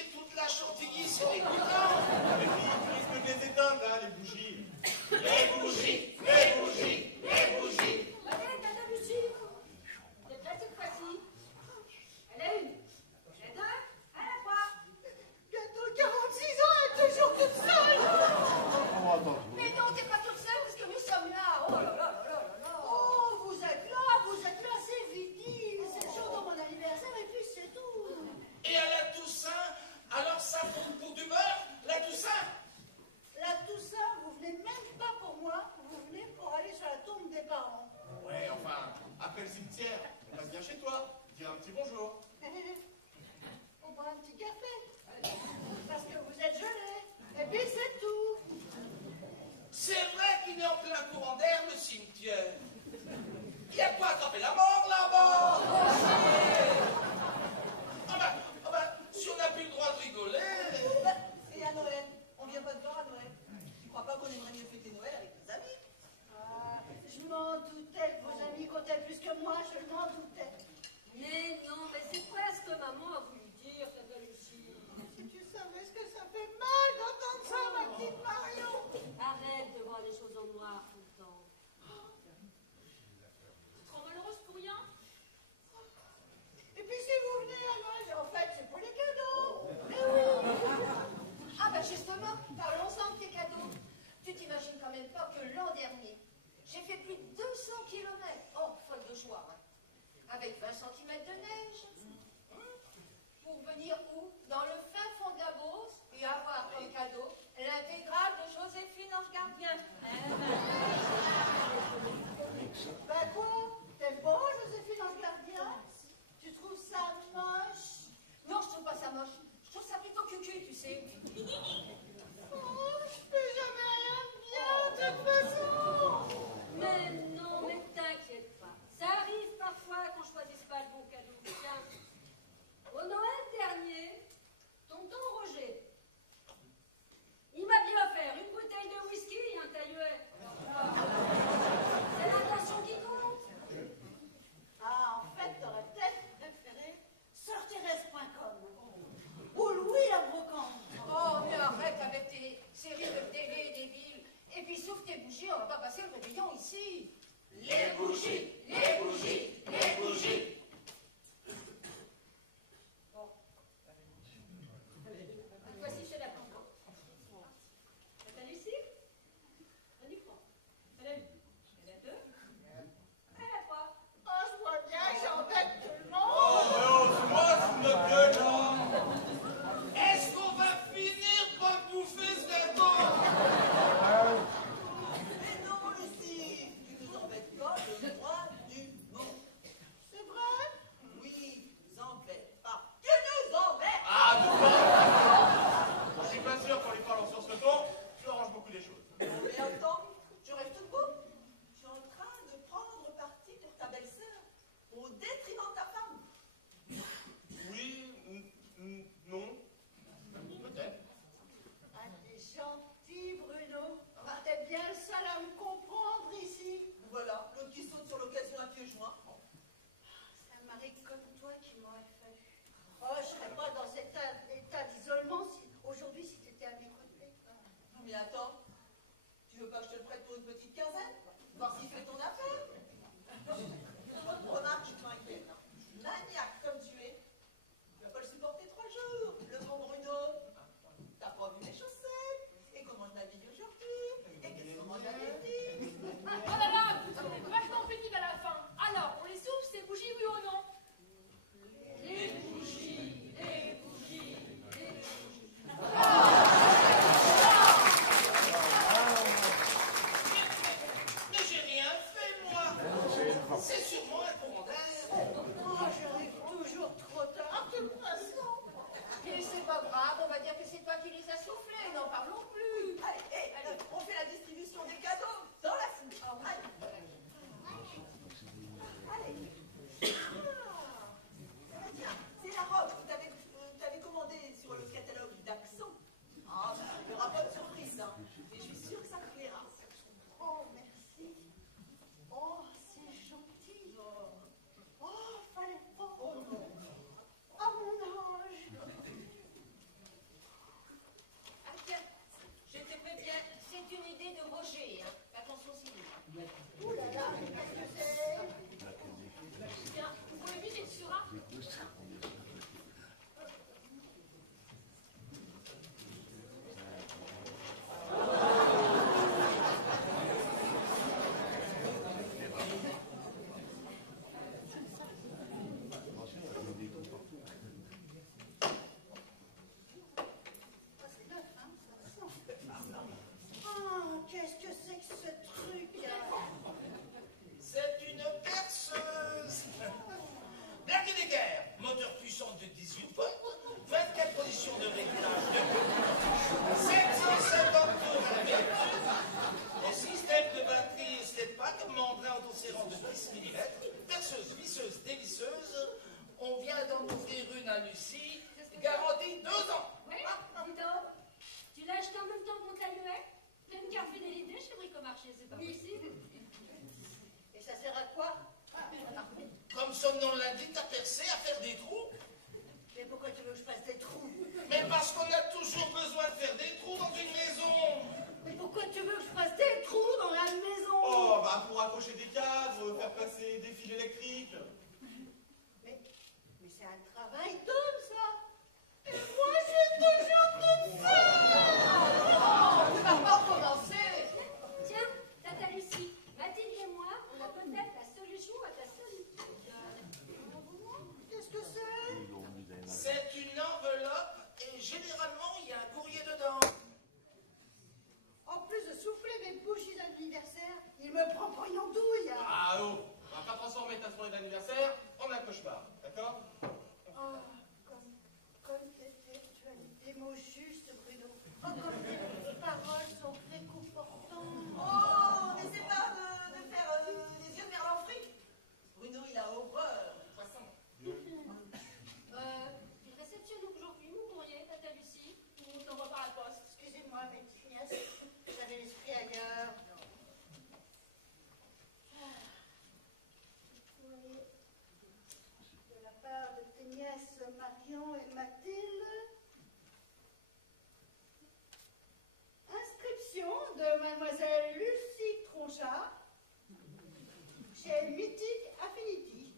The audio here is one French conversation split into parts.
briller toute la chantilly sur les boutons. Et puis, tu risques de les éteindre, hein, les bougies. Les bougies, les bougies, les bougies. Allez, Tata Lucie. T'es prête cette fois-ci? Elle est une, elle est deux, elle est trois. Bientôt 46 ans, elle est toujours toute seule. Oh, attends. Mais non, t'es pas toute seule parce que nous sommes là. Oh là là là là là là. Oh, vous êtes là, c'est vite dit. C'est le jour de mon anniversaire et puis c'est tout. Et à la Toussaint, alors ça pour du beurre, la Toussaint. La Toussaint, vous venez même pas pour moi, vous venez pour aller sur la tombe des parents. Ouais, enfin, après le cimetière, on passe bien chez toi. Dire un petit bonjour. On boit un petit café. Parce que vous êtes gelés. Et puis c'est tout. C'est vrai qu'il est en plein courant d'air, le cimetière. Il y a quoi attraper la mort là-bas? Ah ben, si on n'a plus le droit de rigoler. Et à Noël, on vient pas de voir à Noël. Tu crois pas qu'on aimerait mieux fêter Noël avec nos amis? Ah, je m'en doutais que vos amis comptaient plus que moi, je m'en doutais. Mais non, mais c'est pas ce que maman a voulu dire, Tata Lucie. Si tu savais ce que ça fait mal d'entendre ça, ma petite Marion. Arrête de voir les choses en noir tout le temps. Tu te rends malheureuse pour rien? Et puis si vous venez à Noël, en fait, c'est pour les cadeaux. Mais oui. Ah ben justement, parlons-en de tes cadeaux. Tu t'imagines quand même pas que l'an dernier, j'ai fait plus de 200 kilomètres, oh, folle de joie, hein, avec 20 cm de neige, pour venir où? Dans le fin fond de la Beauce, et avoir comme cadeau l'intégrale de Joséphine Ange Gardien. Ben quoi? T'aimes pas Joséphine Ange Gardien? Tu trouves ça moche? Non, je trouve pas ça moche, je trouve ça plutôt cucu, tu sais. Oh, je fais jamais rien de bien, de toute façon. Mais non, mais t'inquiète pas. Ça arrive parfois qu'on choisisse pas le bon cadeau. Tiens, au Noël dernier, tonton Roger, il m'a bien offert une bouteille de whisky et un tailluet. C'est l'intention qui compte. Ah, en fait, t'aurais peut-être préféré sortiresse.com ou Louis la brocante. Oh, mais arrête avec tes séries de télé débiles. Et puis souffle tes bougies, on va pas passer le réveillon ici. Les bougies, les bougies, les bougies. Bon. Voici chez la tante. Tata Lucie, on y prend. Elle a une, elle a deux, elle a trois. Oh, je vois bien que j'embête tout le Oh, monde. mais oh, c'est moi, c'est notre gueule, là. Est-ce qu'on va finir par bouffer ce gâteau? Mais non, Lucie, tu nous embêtes pas le droit du mot. C'est vrai? Oui, nous embête pas. Tu nous embêtes. Ah, d'accord. Je suis pas sûr qu'on lui parle sur ce ton. Tu arranges beaucoup des choses. Mais attends, tu rêves tout beau. Tu es en train de prendre parti pour ta belle-sœur au détriment de ta femme. Oui, non. Peut-être. Ah, t'es gentil, Bruno. Ah, t'es bien le seul à me comprendre ici. Voilà, l'autre qui saute sur l'occasion à pieds joints. C'est un mari comme toi qui m'aurait fallu. Oh, je serais pas dans cet état d'isolement aujourd'hui si t'étais à mes côtés. Non, mais attends, tu veux pas que je te le prête pour une petite quinzaine? Voir s'il fait ton affaire? Remarque, je m'inquiète. Maniaque comme tu es, tu vas pas le supporter 3 jours. Le bon Bruno, t'as pas vu mes chaussettes? Et comment je m'habille aujourd'hui? Et qu'est-ce qu'on avait dit? Oh là là, vous êtes vachement pénible à la fin. Alors, on les souffle ces bougies, oui ou non? Les bougies, les bougies. pas possible. Et ça sert à quoi? Comme son nom l'indique, à percer, à faire des trous. Mais pourquoi tu veux que je fasse des trous? Mais parce qu'on a toujours besoin de faire des trous dans une maison. Mais pourquoi tu veux que je fasse des trous dans la maison? Oh, bah pour accrocher des cadres, faire passer des fils électriques. Mais c'est un travail d'homme, ça. Et moi, j'ai toujours toute seule. Oh, tu vas pas recommencer. Tiens, Tata Lucie, Mathilde et moi, on a peut-être la solution à ta solitude. Qu'est-ce que c'est? C'est une enveloppe et généralement il y a un courrier dedans. En plus de souffler mes bougies d'anniversaire, il me prend pour une andouille. Ah oh, on va pas transformer ta soirée d'anniversaire en un cauchemar, d'accord? Oh, comme tu as des mots justes, Bruno. Oh, comme tes paroles sont réconfortantes. Oh, n'essaie pas de faire les yeux vers l'enfrique. Bruno, il a horreur du poisson. Il réceptionne aujourd'hui mon courrier, Tata Lucie, ou on t'envoie par la poste. Excusez-moi, mes petites nièces, j'avais l'esprit ailleurs. Courrier de la part de tes nièces Marion et Mathilde. Inscription de Mademoiselle Lucie Tronchard chez Mythique Affinity.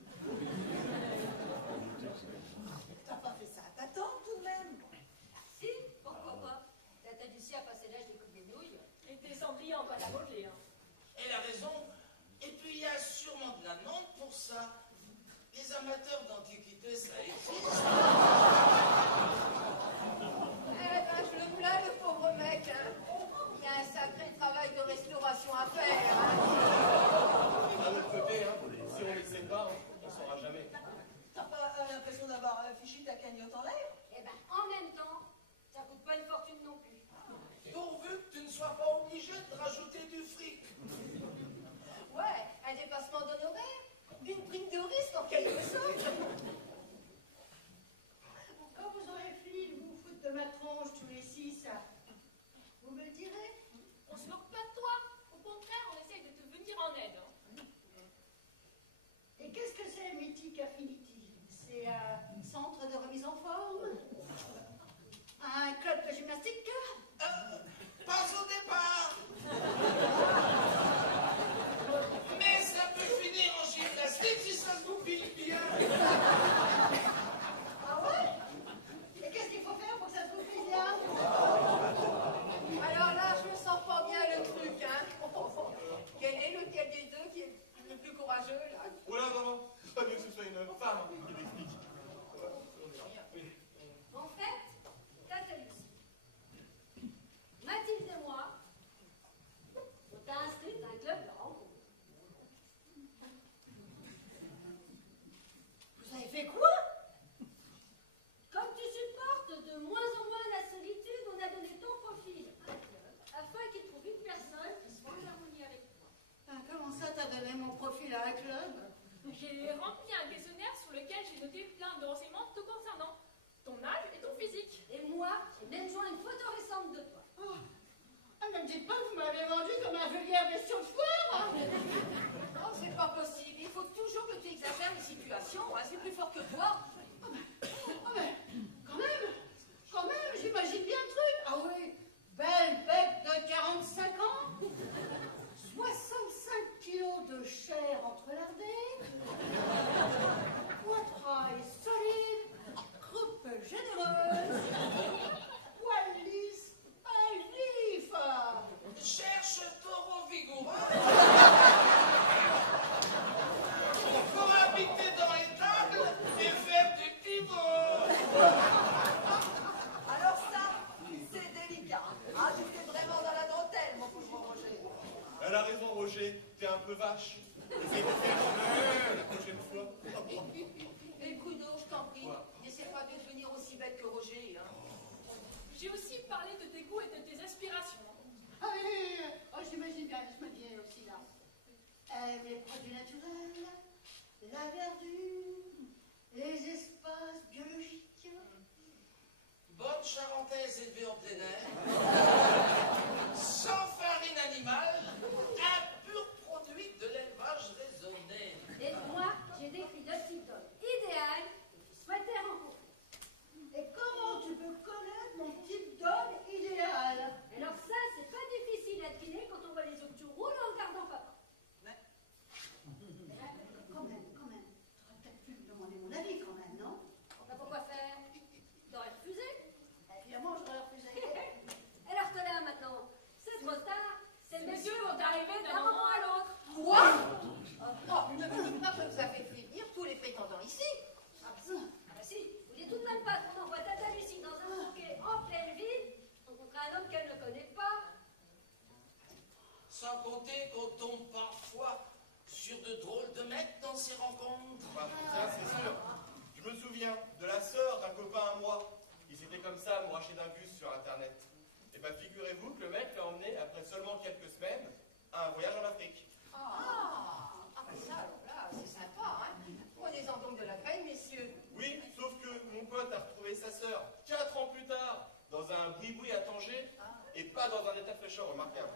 T'as pas fait ça à ta tante tout de même? Si, pourquoi pas. Tata Lucie a passé l'âge des coups de nouilles. Et tes cendriers en pâte à modeler, hein. Elle a raison. Et puis il y a sûrement de la demande pour ça. Les amateurs d'antiquité, ça existe. Eh ben, je le plains, le pauvre mec. Hein. Il y a un sacré travail de restauration à faire. Hein. D'un autre côté, hein, si on les sait pas, on saura jamais. T'as pas l'impression d'avoir fichu ta cagnotte en l'air? Eh ben, en même temps, ça coûte pas une fortune non plus. Pourvu que tu ne sois pas obligé de rajouter du fric. Ouais, un dépassement d'honoraires, une prime de risque en quelque sorte. Quand vous aurez fini de vous foutre de ma tronche tous les six, vous me le direz? On se moque pas de toi. Au contraire, on essaye de te venir en aide. Hein. Et qu'est-ce que c'est Mythique Affinity? C'est un centre de remise en forme? Un club de gymnastique? Pas au départ. Mais ça peut finir en gymnastique si ça se goupille bien. Ah ouais? Et qu'est-ce qu'il faut faire pour que ça se goupille bien? Alors là, je ne sens pas bien le truc, hein. Quel est lequel des deux qui est le plus courageux, là? Oh là, non, c'est pas mieux que ce soit une femme qui l'explique. En fait, Tata Lucie, Mathilde et moi, on t'a inscrit dans un club de rencontre. Vous avez fait quoi? Comme tu supportes de moins en moins la solitude, on a donné ton profil à un club afin qu'il trouve une personne qui soit en harmonie avec toi. Ah, comment ça t'as donné mon profil à un club? J'ai rempli un questionnaire sur lequel j'ai noté plein de renseignements te concernant, ton âge et ton physique. Et moi, j'ai même joint une photo récente de toi. Oh. Ah, ne me dites pas que vous m'avez vendu comme un vulgaire bestiau de foire. Non, c'est pas possible. Il faut toujours que tu exagères les situations. Hein. C'est plus fort que toi. Oh, mais quand même, j'imagine bien le truc. Ah oui, belle bête de 45 ans, 65 kilos de chair entrelardée, poitrail solide, croupe généreuse, poil lisse, à vif. Cherche taureau vigoureux. Pour habiter dans les tables et faire du pivot. Alors ça, c'est délicat. Ah, tu fais vraiment dans la dentelle, mon pauvre Roger. Elle a raison, Roger, t'es un peu vache. Essaye de faire la prochaine fois. Écoute, je t'en prie, n'essaie pas de devenir aussi bête que Roger. Hein. J'ai aussi parlé de tes goûts et de tes aspirations. Ah oui, oh, j'imagine bien, je me dis aussi là. Les produits naturels, la verdure, les espaces biologiques. Bonne charentaise élevée en plein air. Sans farine animale. Un de drôles de mecs dans ces rencontres. Bah, tiens, c'est sûr. Je me souviens de la sœur d'un copain à moi qui s'était comme ça amouraché d'un bus sur Internet. Et bah, figurez-vous que le mec l'a emmené, après seulement quelques semaines, à un voyage en Afrique. Ben ça, alors là, c'est sympa, hein. Prenez-en donc de la graine, messieurs. Oui, sauf que mon pote a retrouvé sa sœur 4 ans plus tard dans un boui-boui à Tanger et pas dans un état de fraîcheur remarquable.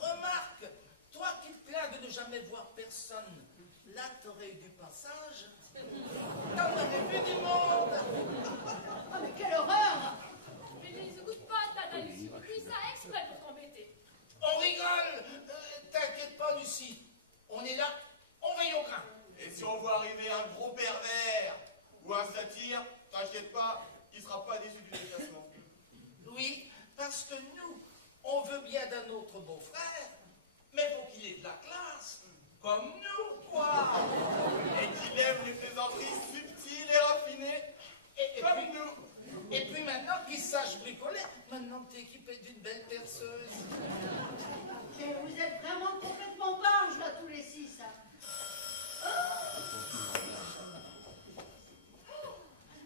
Remarque, toi qui te plains de ne jamais voir personne, là t'aurais eu du passage. T'en aurais vu du monde. Ah, mais quelle horreur! Mais les écoute pas, Tata Lucie. Il dit ça exprès pour t'embêter. On rigole. T'inquiète pas, Lucie. On est là, on veille au grain. Et si on voit arriver un gros pervers ou un satire, t'inquiète pas, il sera pas déçu du déplacement. Oui, parce que nous, on veut bien d'un autre beau-frère, mais faut qu'il ait de la classe, comme nous, quoi. Et qu'il aime les plaisanteries subtiles et raffinées, comme nous. Et puis maintenant qu'il sache bricoler, maintenant que t'es équipé d'une belle perceuse. Mais vous êtes vraiment complètement barges, là, tous les 6. Hein.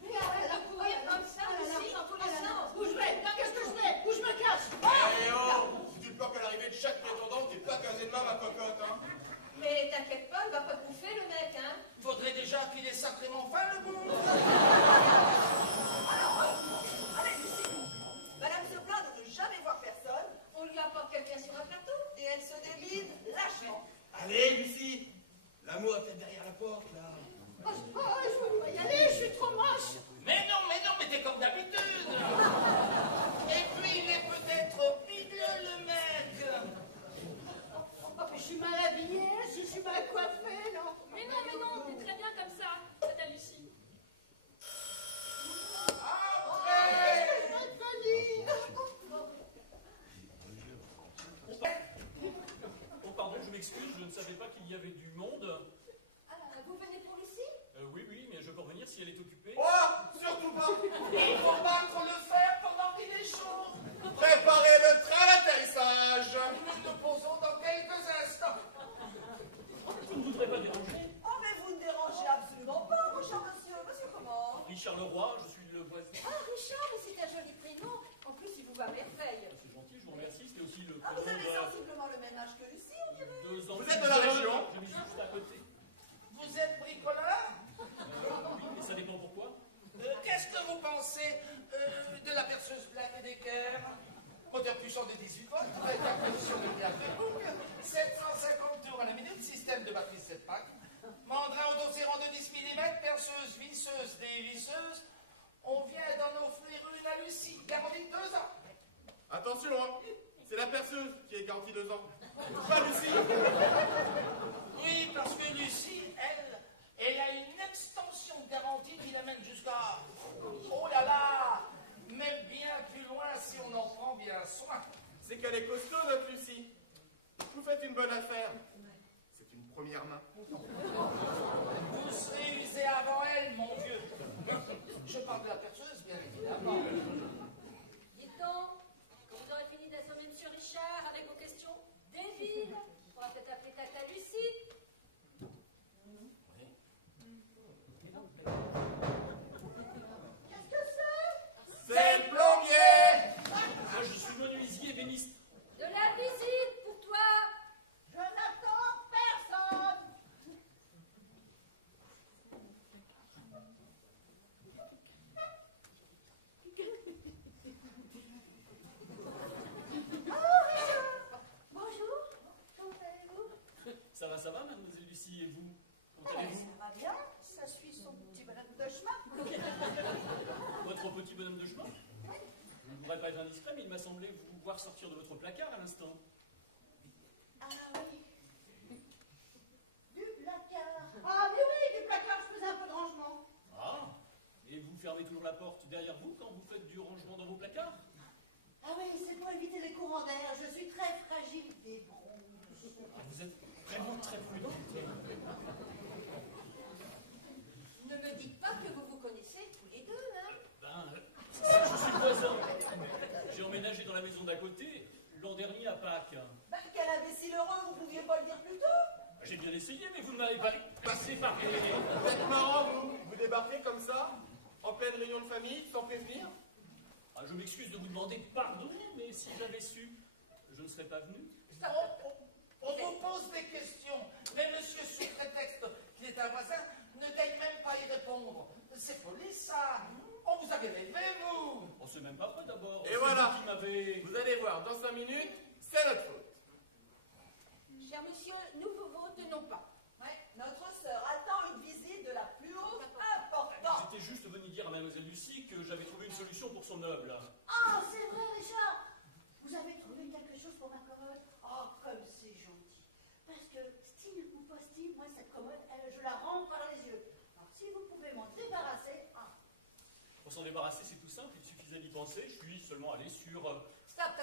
Vous pourriez comme ça, Lucie, dans tous les sens. Où je vais? Qu'est-ce que je fais? Où je me cache? Eh oh, si tu te peurs qu'à l'arrivée de chaque prétendant, t'es pas casé de main, ma cocotte, hein. Mais t'inquiète pas, il va pas te bouffer, le mec, hein. Faudrait déjà qu'il ait sacrément faim, le bon. Allez, Lucie. Madame se plaint de ne jamais voir personne On lui apporte quelqu'un sur un plateau. et elle se débide lâchement. Allez, Lucie, l'amour est peut-être derrière la porte, là. Je veux pas y aller, je suis trop moche. Mais non, t'es comme d'habitude. Et puis il est peut-être bideux, le mec. Oh, mais je suis mal habillée, je suis mal coiffée, non? Mais non, t'es très bien comme ça, Tata Lucie. Oh pardon, je m'excuse, je ne savais pas qu'il y avait du monde. Ah, vous venez pour Lucie? Oui, mais je peux revenir si elle est occupée. Oh, surtout pas. Il faut battre le fer pendant qu'il est chaud. Préparez le train d'atterrissage. Nous nous posons dans quelques instants. Je ne voudrais pas déranger. Oh, mais vous ne dérangez absolument pas, mon cher monsieur. Monsieur comment? Richard Leroy, je suis le voisin. Ah, Richard, mais c'est un joli prénom. En plus, il vous va à merveille. C'est gentil, je vous remercie. C'était aussi le Ah, vous prénom avez de sensiblement le même âge que Lucie, on dirait. 2 ans. Vous êtes de la région? Je m'y suis juste à côté. Vous êtes bricoleur? Oui, mais ça dépend pourquoi. Qu'est-ce que vous pensez de la perceuse Black & Decker? Moteur puissant de 18 volts, avec la pression de Bienfait, 750 tours à la minute, système de batterie 7 packs, mandrin autosérant de 10 mm, perceuse, visseuse, dévisseuse. On vient d'en offrir une à Lucie, garantie 2 ans. Attention, hein, c'est la perceuse qui est garantie 2 ans. Pas Lucie. Oui, parce que Lucie, elle a une extension de garantie qui l'amène jusqu'à... Oh là là! Même bien plus loin si on en prend bien soin. C'est qu'elle est costaud, notre Lucie. Vous faites une bonne affaire. C'est une première main. Vous serez usé avant elle, mon vieux. Je parle de la perceuse, bien évidemment. Dites donc, quand vous aurez fini d'assommer M. Richard avec vos questions débiles, on va peut-être appeler Tata Lucie. Qu'est-ce que c'est? C'est le plombier. Moi, je suis menuisier ébéniste. De la visite pour toi. Je n'attends personne. Bonjour, comment allez-vous? Ça va, mademoiselle Lucie, et vous? Comment Ça allez-vous? va bien, ça suit son petit bonhomme de chemin. Votre petit bonhomme de chemin? Je ne voudrais pas être indiscret, mais il m'a semblé vous voir sortir de votre placard à l'instant. Ah oui. Du placard. Ah mais oui, du placard, je faisais un peu de rangement. Ah, et vous fermez toujours la porte derrière vous quand vous faites du rangement dans vos placards? Ah oui, c'est pour éviter les courants d'air. Je suis très fragile des bronches. Ah, vous êtes vraiment très prudente. Ne me dites pas que vous vous connaissez tous les deux, hein? C'est ça, je suis voisin. J'ai emménagé dans la maison d'à côté l'an dernier à Pâques. Bah, quel imbécile heureux, vous pouviez pas le dire plus tôt. J'ai bien essayé, mais vous ne m'avez pas passé par les... Vous êtes marrant, vous. Vous débarquez comme ça, en pleine réunion de famille, sans prévenir. Ah, je m'excuse de vous demander pardon, mais si j'avais su, je ne serais pas venu. On vous pose des questions, mais monsieur, sous prétexte qu'il est un voisin, ne daigne même pas y répondre. C'est poli, ça. On vous avait rêvé, vous. On sait même pas vrai d'abord. Et C'est voilà. vous qui m'avez... Vous allez voir, dans 5 minutes, c'est notre faute. Cher monsieur, nous vous vous tenons pas. Ouais, notre sœur attend une visite de la plus haute importance. J'étais juste venu dire à mademoiselle Lucie que j'avais trouvé une solution pour son meuble. Ah, c'est vrai, Richard. Vous avez trouvé quelque chose pour ma commode? Oh, comme c'est gentil. Parce que, style ou pas style, moi, cette commode, je la rends par les yeux. Alors, si vous pouvez m'en débarrasser... Ah. Pour s'en débarrasser, c'est tout simple, il suffisait d'y penser. Je suis seulement allé sur... Stop.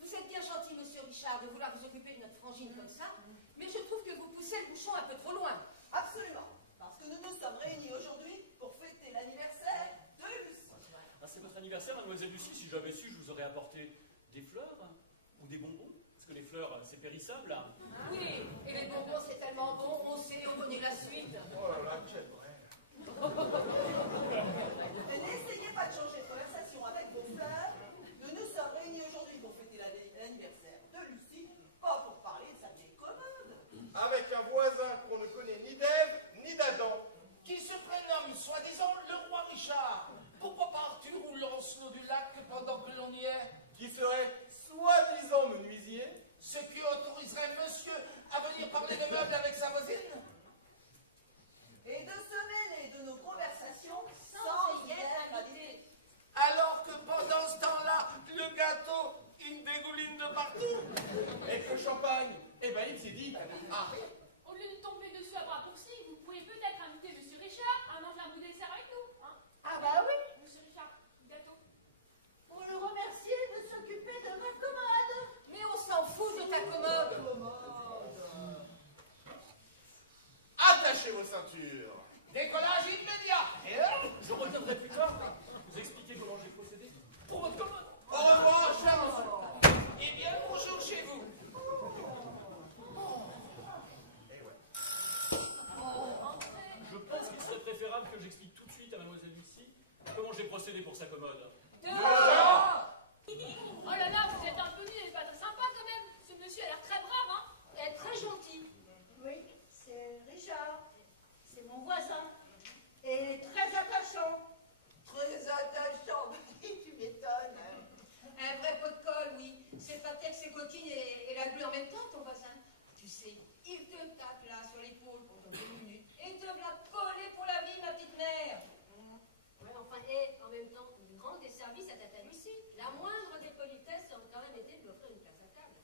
Vous êtes bien gentil, monsieur Richard, de vouloir vous occuper de notre frangine comme ça, mais je trouve que vous poussez le bouchon un peu trop loin. Absolument. Parce que nous nous sommes réunis aujourd'hui pour fêter l'anniversaire de Lucie. Ah, c'est votre anniversaire, mademoiselle Lucie. Si j'avais su, je vous aurais apporté des fleurs ou des bonbons. Parce que les fleurs, c'est périssable. Oui, et les bonbons, c'est tellement bon, on sait, on connaît la suite. Oh là là, quel vrai. Et n'essayez pas de changer de conversation avec vos fleurs. Nous nous sommes réunis aujourd'hui pour fêter l'anniversaire de Lucie, pas pour parler de sa vieille commode. Avec un voisin qu'on ne connaît ni d'Ève, ni d'Adam. Qui se prénomme, soi-disant, le roi Richard. Pourquoi pas Arthur ou Lancelot du Lac pendant que l'on y est? Qui serait soi-disant menuisier. Ce qui autoriserait monsieur à venir parler de meubles avec sa voisine? Et de se mêler de nos conversations sans y être invité. Alors que pendant ce temps-là, le gâteau, il dégouline de partout. Et que le champagne, eh ben il s'est dit, ah, Au lieu de tomber dessus à bras pourcis, vous pouvez peut-être inviter monsieur Richard à manger un bout de dessert avec nous. Hein? Ah bah oui, Monsieur Richard, gâteau. pour le remercier de s'occuper de ma commode. Mais on s'en fout de ta commode. attachez vos ceintures. Décollage immédiat. Je reviendrai plus tard vous expliquer comment j'ai procédé pour votre commode. Au revoir, cher monsieur. Eh bien, bonjour chez vous. Je pense qu'il serait préférable que j'explique tout de suite à mademoiselle Lucie comment j'ai procédé pour sa commode. Oh là là, vous êtes un peu nul et pas très sympa quand même. Ce monsieur a l'air très brave, hein? Elle est très gentille. Oui, c'est Richard. C'est mon voisin. Et très attachant. Très attachant. Tu m'étonnes. Un vrai pot de colle, oui. C'est pas tel que ses coquines et la glue en même temps, ton voisin. Tu sais, il te tape là sur l'épaule pendant 2 minutes et te l'a collé pour la vie, ma petite mère. Ouais, enfin, et en même temps, une grande des services à Tata Lucie. La moindre des politesses aurait quand même été de lui offrir une place à table.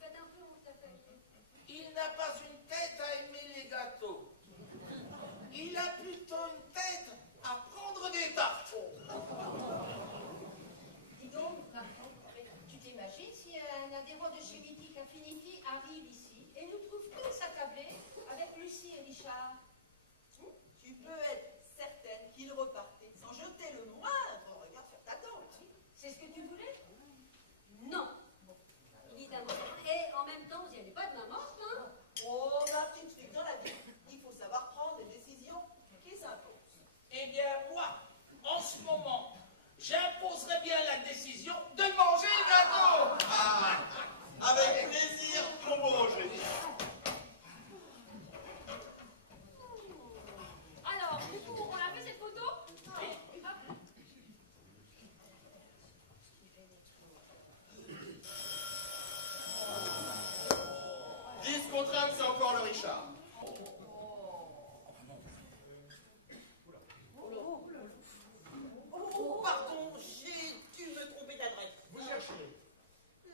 Faites un peu, mon tapage. Il n'a pas une tête à aimer les gâteaux. Il a plutôt une tête à prendre des tartes. Dis donc, Marco, tu t'imagines si un adhérent de chez Mythique Infinity arrive ici et nous trouve tous attablés avec Lucie et Richard? Tu peux être certaine qu'il repartait sans jeter le moindre regard sur ta tante. C'est ce que tu voulais? Non, évidemment. Et en même temps, vous n'y allez pas de main morte, hein? Oh, ma petite fille, dans la vie, il faut savoir prendre des décisions qui s'imposent. Eh bien, moi, en ce moment, j'imposerais bien la décision de manger le gâteau. Ah, avec plaisir, mon beau Roger. Alors, du coup, on a fait cette photo? Et hop. Contre un, c'est encore le Richard. Oh, pardon, j'ai dû me tromper d'adresse. Vous cherchez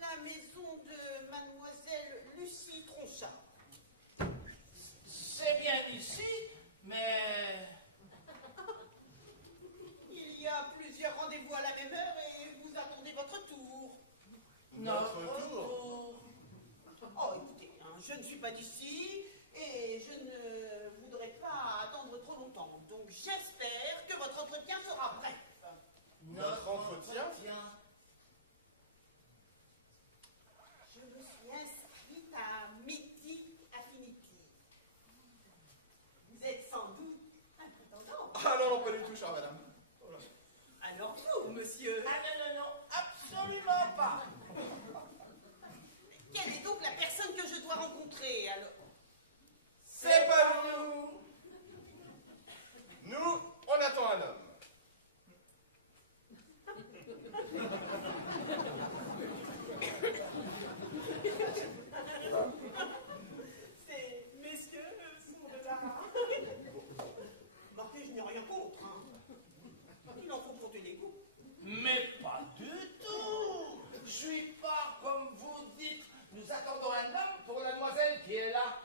La maison de mademoiselle Lucie Tronchat. C'est bien ici, mais... Il y a plusieurs rendez-vous à la même heure et vous attendez votre tour. Notre tour. Oh, écoutez, hein, je ne suis pas d'ici et je ne voudrais pas attendre trop longtemps. Donc j'espère que votre entretien sera bref. Notre entretien. Je me suis inscrite à Mythique Affinity. d'accord, madame. Alors vous, monsieur, Ah non, absolument pas. quelle est donc la personne que je dois rencontrer, alors? C'est pas nous. Nous, on attend un homme. Ces messieurs sont de la... Marquez, je n'ai rien contre, hein. Il en faut pour tous les goûts. Mais pas du tout. Je suis pas comme vous dites. Nous attendons un homme pour la demoiselle qui est là.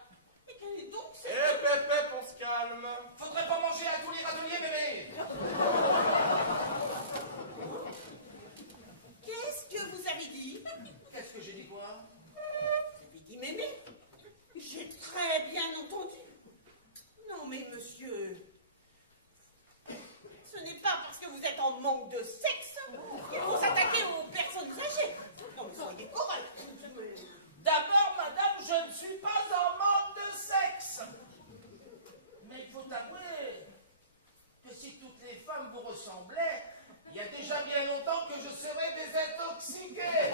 Mais quelle est donc Eh, cette... Pépé, on se calme. Faudrait pas manger à tous les râteliers, bébé. Qu'est-ce que vous avez dit? Qu'est-ce que j'ai dit quoi? Vous avez dit mémé? J'ai très bien entendu. Non mais monsieur, ce n'est pas parce que vous êtes en manque de sexe qu'il faut s'attaquer aux personnes âgées. Non mais soyez correct. D'abord, madame, je ne suis pas en manque de sexe. Mais il faut avouer que si toutes les femmes vous ressemblaient, il y a déjà bien longtemps que je serais désintoxiqué.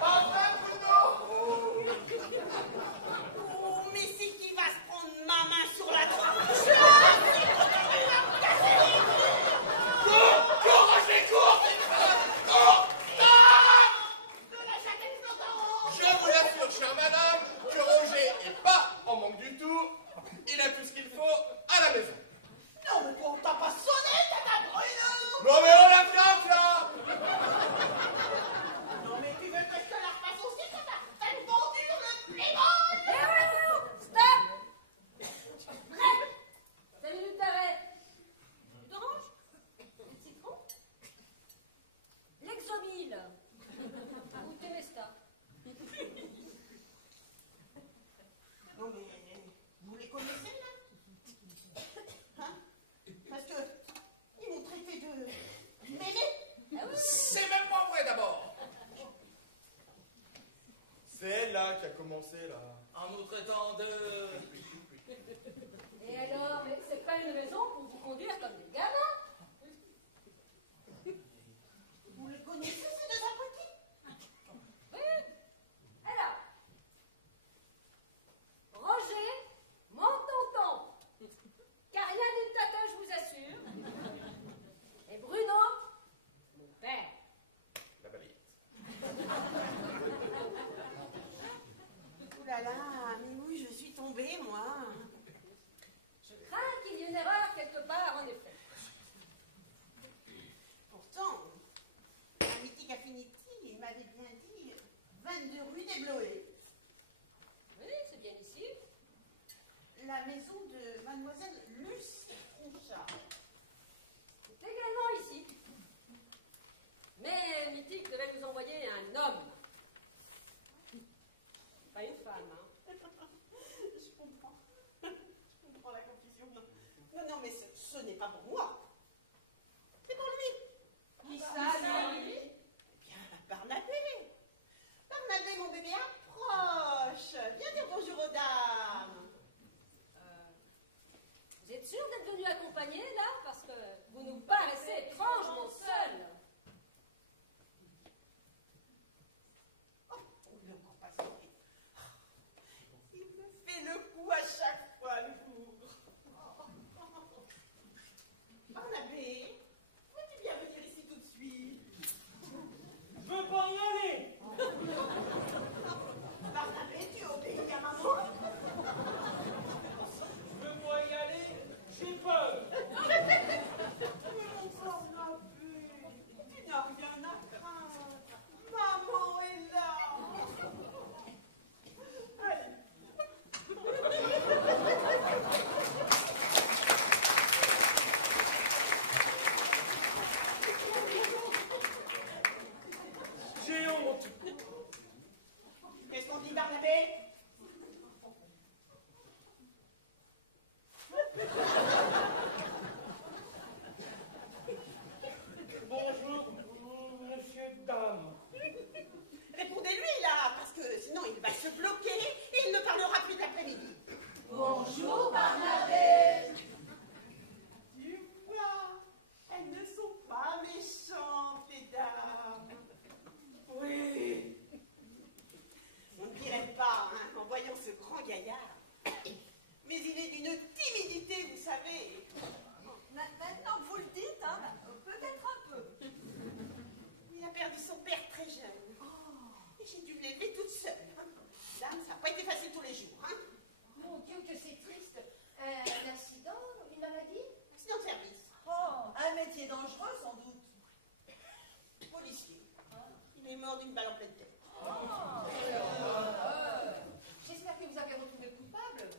Pas vrai, Bruno? Oh mais c'est qui va se prendre ma main sur la tronche? Je vous l'assure, chère madame, que Roger est pas en manque du tout. Il a tout ce qu'il faut à la maison. Non mais on t'a pas sonné, tata Bruno? Non mais on la fiance là. Non mais tu veux que je te la refasse aussi, t'as une bordure le plémon? Stop! Bref! 5 minutes d'arrêt. D'orange? De citron? L'exomile. Ou Temesta. Non mais vous les connaissez là? Hein? Parce que ils m'ont traité de mémé. Ah oui? C'est même pas vrai d'abord. C'est elle là qui a commencé là. En nous traitant de... Et alors, mais c'est pas une raison pour vous conduire comme des gamins? Vous les connaissez ces deux abrutis? Oui. Alors, Roger, monte ton ton. Car rien d'une tata, je vous assure. Et Bruno, mon père. La balayette. Ouh là là, mais où je suis tombée moi? Je crains qu'il y ait une erreur quelque part, en effet. Pourtant, la mythique Affinity m'avait bien dit 22 rue des Bloés. Oui, c'est bien ici. La maison de mademoiselle Lucie Tronchard. C'est également ici. Mais Mythique devait vous envoyer un homme. Pas une femme, hein. Je comprends. Je comprends la confusion. Non, mais ce n'est pas pour moi. C'est pour lui. Qui ça, lui? Eh bien, Barnabé. Barnabé, mon bébé, approche. Viens dire bonjour aux dames. Vous êtes sûr d'être venu accompagner, là? Parce que vous nous paraissez étrangement seul. Oh, il est encore pas sorti. Il me fait le coup à chaque fois, le pauvre. Barnabé, veux-tu bien venir ici tout de suite? Je veux pas y aller. Barnabé, tu obéis à maman? Je veux pas y aller. J'ai peur. Mon Barnabé, tu n'as rien à craindre. Maman est là. Allez. J'ai honte. Qu'est-ce qu'on dit, Barnabé? Bonjour, monsieur, dame. Répondez-lui là, parce que sinon il va se bloquer et il ne parlera plus de l'après-midi. Bonjour, Barnabé. Tu mort d'une balle en pleine tête. J'espère que vous avez retrouvé le coupable.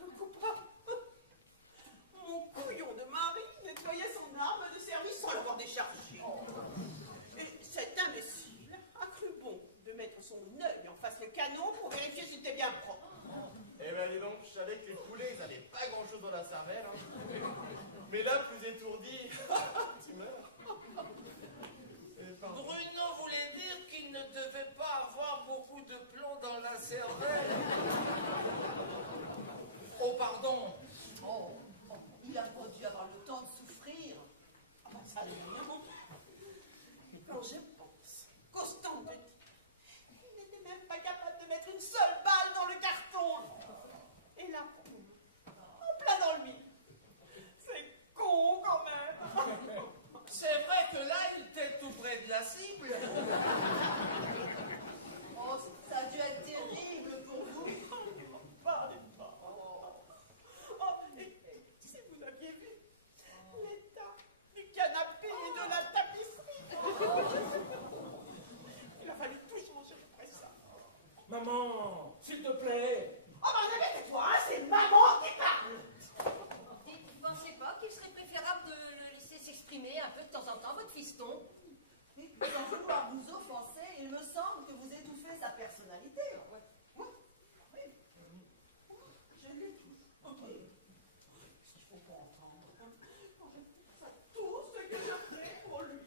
Le coupable? Mon couillon de mari nettoyait son arme de service sans l'avoir déchargée. Et cet imbécile a cru bon de mettre son œil en face le canon pour vérifier si c'était bien propre. Eh ben dis donc, je savais que les poulets, ils avaient pas grand-chose dans la cervelle. Hein. Mais là, plus étourdi, tu meurs. Bruno voulait dire qu'il ne devait pas avoir beaucoup de plomb dans la cervelle. Oh, pardon. Oh, il a pas dû avoir le temps de souffrir. Ah ben ça non. Quand je pense qu'Ostende dit, il n'était même pas capable de mettre une seule balle dans le carton. Et là, en plein dans le mille. C'est con quand même. C'est vrai que là, il était tout près de la cible. Oh, ça a dû être terrible pour vous. Parlez pas. Oh, et si vous aviez vu l'état du canapé et de la tapisserie. Il a fallu tout changer après ça. Maman, s'il te plaît. Oh ben tais-toi, hein, c'est maman qui parle. Et vous ne pensez pas qu'il serait préférable de le laisser s'exprimer un peu de temps en temps, votre fiston? Mais sans vouloir vous offenser, il me semble que vous étouffez sa personnalité. Oui. Je l'étouffe. Ok. Qu'est-ce qu'il faut pas entendre, hein? Quand je pense à tout ce que je fais pour lui.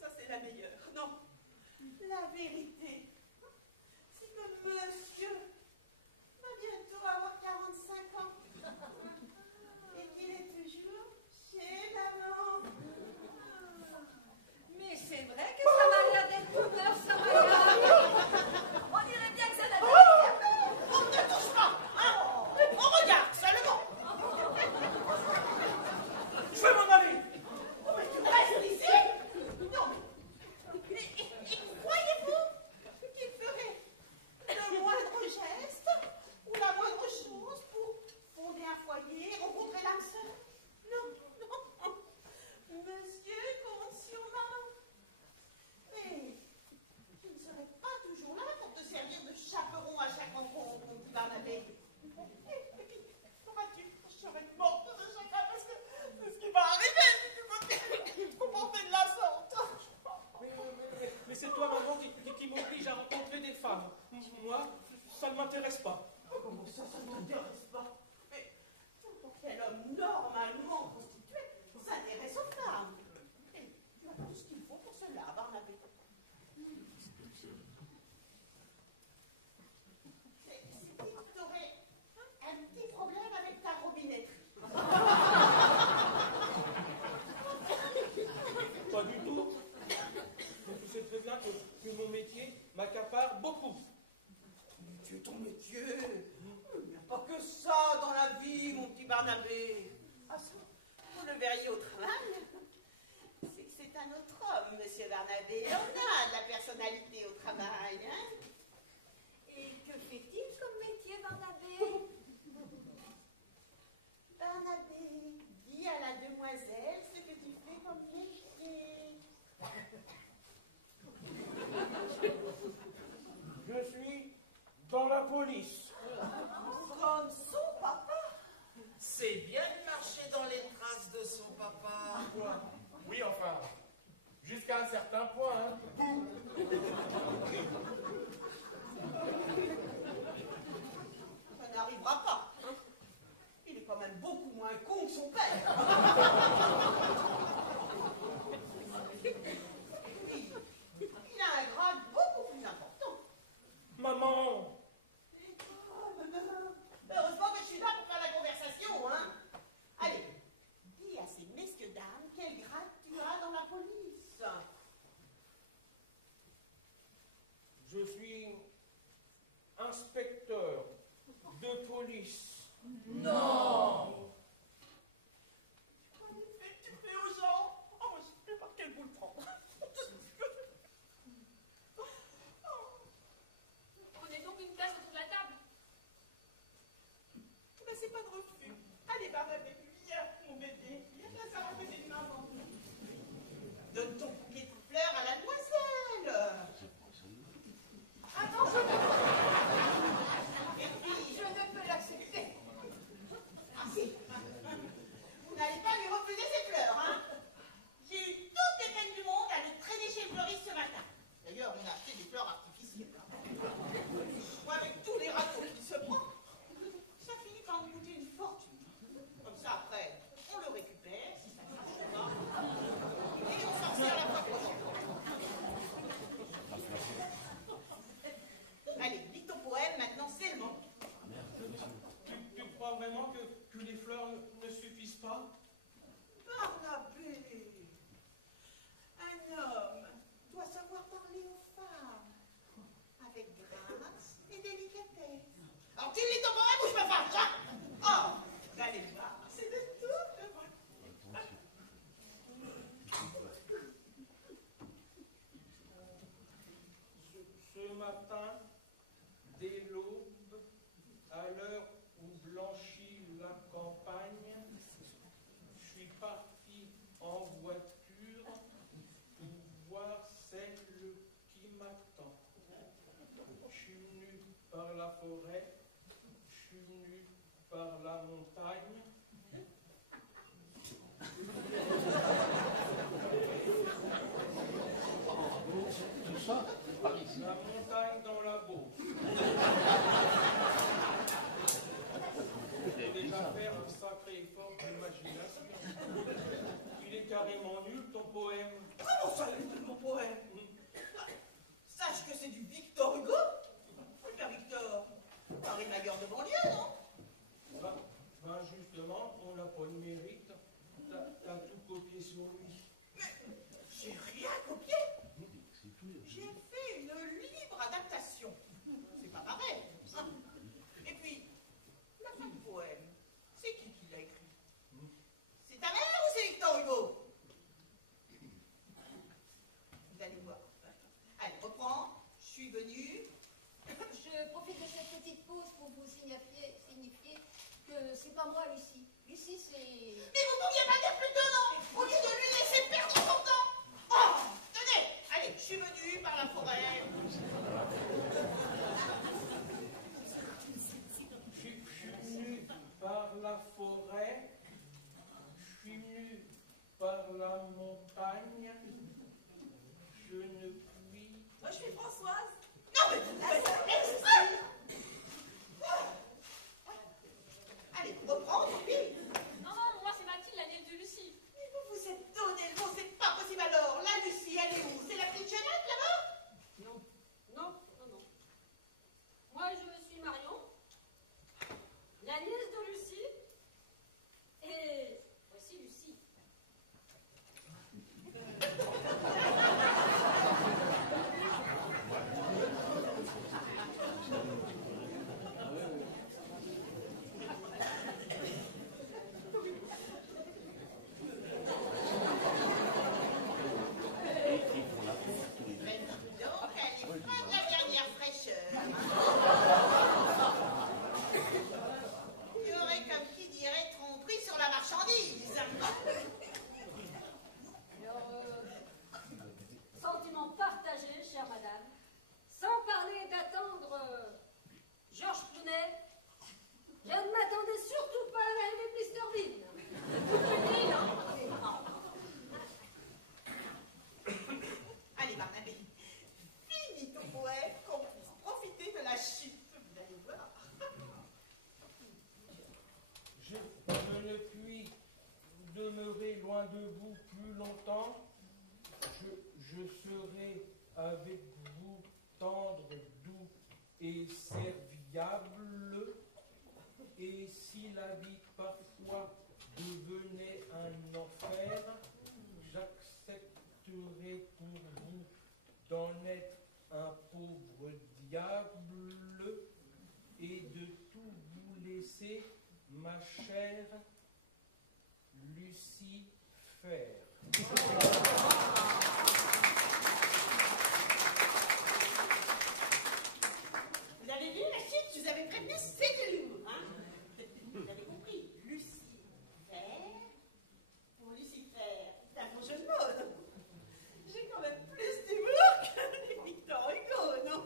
Ça, c'est la meilleure. Non. La vérité, c'est que monsieur va bientôt avoir 45 ans. Et qu'il est toujours chez maman. Mais c'est vrai que ça m'a l'air d'être tout neuf, ça m'a l'air. On dirait bien que ça l'a On ne touche pas, hein? On regarde seulement. Je vais m'en aller. Oh, mais tu restes ici? Non. Et croyez-vous qu'il ferait le moindre geste ou la moindre chose pour fonder un foyer, rencontrer l'âme sœur? Non. Monsieur compte sur maman. Mais tu ne serais pas toujours là pour te servir de chaperon à chaque rencontre, mon petit Barnabé. Et puis, crois-tu que je serais morte de chagrin parce que c'est ce qui va arriver si tu continues de comporter de la sorte. Mais c'est toi, maman, qui m'oblige à rencontrer des femmes. Moi, ça ne m'intéresse pas. Comment ça ne t'intéresse pas? Mais quel homme normalement constitué s'intéresse aux femmes? Et tu as tout ce qu'il faut pour cela, Barnabé. C'est que tu aurais un petit problème avec ta robinetterie. Pas du tout. Mais tu sais très bien que mon métier m'accapare beaucoup. Tu es ton métier. Il n'y a pas que ça dans la vie, mon petit Barnabé. Ah, ça, vous le verriez au travail. C'est que c'est un autre homme, monsieur Barnabé. On a de la personnalité au travail, hein? Et que fait-il comme métier, Barnabé? Barnabé, dis à la demoiselle ce que tu fais comme métier. Je suis dans la police. Comme son papa. C'est bien de marcher dans les traces de son papa. Oui, enfin, jusqu'à un certain point. Hein. Ça n'arrivera pas. Hein? Il est quand même beaucoup moins con que son père. Il a un grade beaucoup plus important. Maman, Heureusement que je suis là pour faire la conversation, hein. Allez, dis à ces messieurs dames quel grade tu as dans la police. je suis inspecteur de police. Non. Tu fais aux gens. Oh, je ne sais pas quel bout le prendre. Prenez donc une place autour de la table. Ben, c'est pas de refus. Allez, Barnabé, viens, mon bébé. Viens, ça va côté de maman. Donne ton bouquet matin, dès l'aube, à l'heure où blanchit la campagne, je suis parti en voiture pour voir celle qui m'attend. Je suis venu par la forêt, je suis venu par la montagne. Tout ça, par ici. La montagne dans la Beauce. Il faut déjà faire un sacré effort d'imagination. Il est carrément nul, ton poème. Comment ça, mon poème? Sache que c'est du Victor Hugo. Le père Victor, Paris Magueur de banlieue, non? Ben justement, on n'a pas de mérite. T'as tout copié sur lui. Mais j'ai rien copié. J'ai fait une libre adaptation. C'est pas pareil. Et puis, la fin du poème, c'est qui l'a écrit? C'est ta mère ou c'est Victor Hugo? Vous allez voir. Allez, reprends. Je suis venue. Je profite de cette petite pause pour vous signifier que c'est pas moi, Lucie. Lucie, c'est... Mais vous pouviez pas dire plus de non, au lieu de lui laisser perdre son temps. Oh, tenez, allez, je suis venue par la forêt. Je suis venu par la forêt, je suis venu par la montagne, je ne puis... Moi, je suis Françoise. Non, mais vous faites exprès. Allez, reprends, tant pis. Non, non, moi c'est Mathilde, la nièce de Lucie. Mais vous vous êtes donné le mot, c'est pas possible alors. La Lucie, elle est où? C'est la petite Jeannette là-bas? Non, non, non, non. Moi je suis Marion, la nièce de Lucie, et voici Lucie. Donc, elle est pas de la dernière fraîcheur. Il y aurait, comme qui dirait, tromperie sur la marchandise. Alors, sentiment partagé, chère madame, sans parler d'attendre Georges Clooney, je ne m'attendais surtout pas à l'arrivée de Mr. Bean. Allez, Barnabé, finis ton poème qu'on puisse profiter de la chute. Vous allez voir. Je ne puis demeurer loin de vous plus longtemps. Je serai avec vous tendre, doux et serviable. Et si la vie parfois devenait un enfer, j'accepterai pour vous d'en être un pauvre diable et de tout vous laisser, ma chère Lucie, faire. Vous avez vu la chute? Je vous avais prévenu, c'est de l'humour. Hein? Vous avez compris? Lucifer. Pour Lucifer, c'est un bon jeu de mots. J'ai quand même plus d'humour que Victor Hugo, non?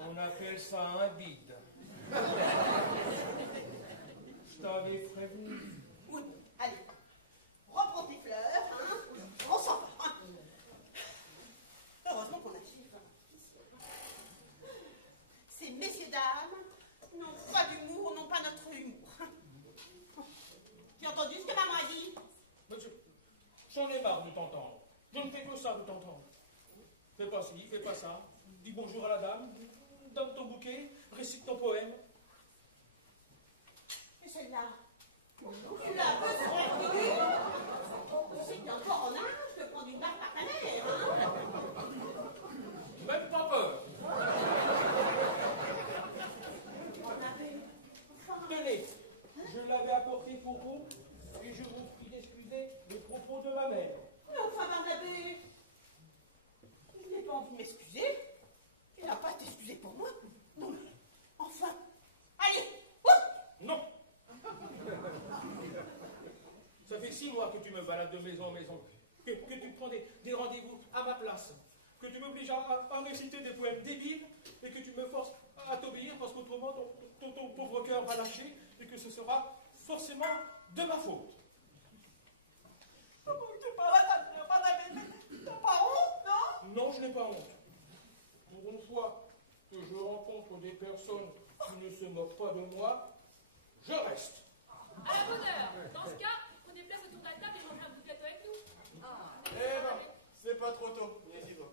On appelle ça un bide. Je t'avais prévenu. Oui, allez. Reprends tes fleurs, hein? On s'en va. Hein? Heureusement qu'on a chiffre. Ces messieurs dames n'ont pas d'humour, n'ont pas notre humour. Tu as entendu ce que maman a dit? Monsieur, j'en ai marre de t'entendre. Je ne fais que ça de t'entendre. Fais pas ci, fais pas ça. Dis bonjour à la dame. Donne ton bouquet. Récite ton poème. Et celle-là, tu l'as besoin de tu sais que t'es encore en âge de prendre une balle par ta mère, hein? Même pas peur. Tenez, je l'avais apporté pour vous et je vous prie d'excuser les propos de ma mère. Mais enfin, Barnabé, je n'ai pas envie de m'excuser. balades de maison en maison, que tu prends des rendez-vous à ma place, que tu m'obliges à réciter des poèmes débiles et que tu me forces à t'obéir parce qu'autrement ton pauvre cœur va lâcher et que ce sera forcément de ma faute. Comment tu parles t'as pas honte, non? Non, je n'ai pas honte. Pour une fois que je rencontre des personnes qui ne se moquent pas de moi, je reste. À la bonne heure. Dans ce cas, prenez place autour de la table et mangez un bout de gâteau avec nous. Eh ben, c'est pas trop tôt, n'hésitez pas.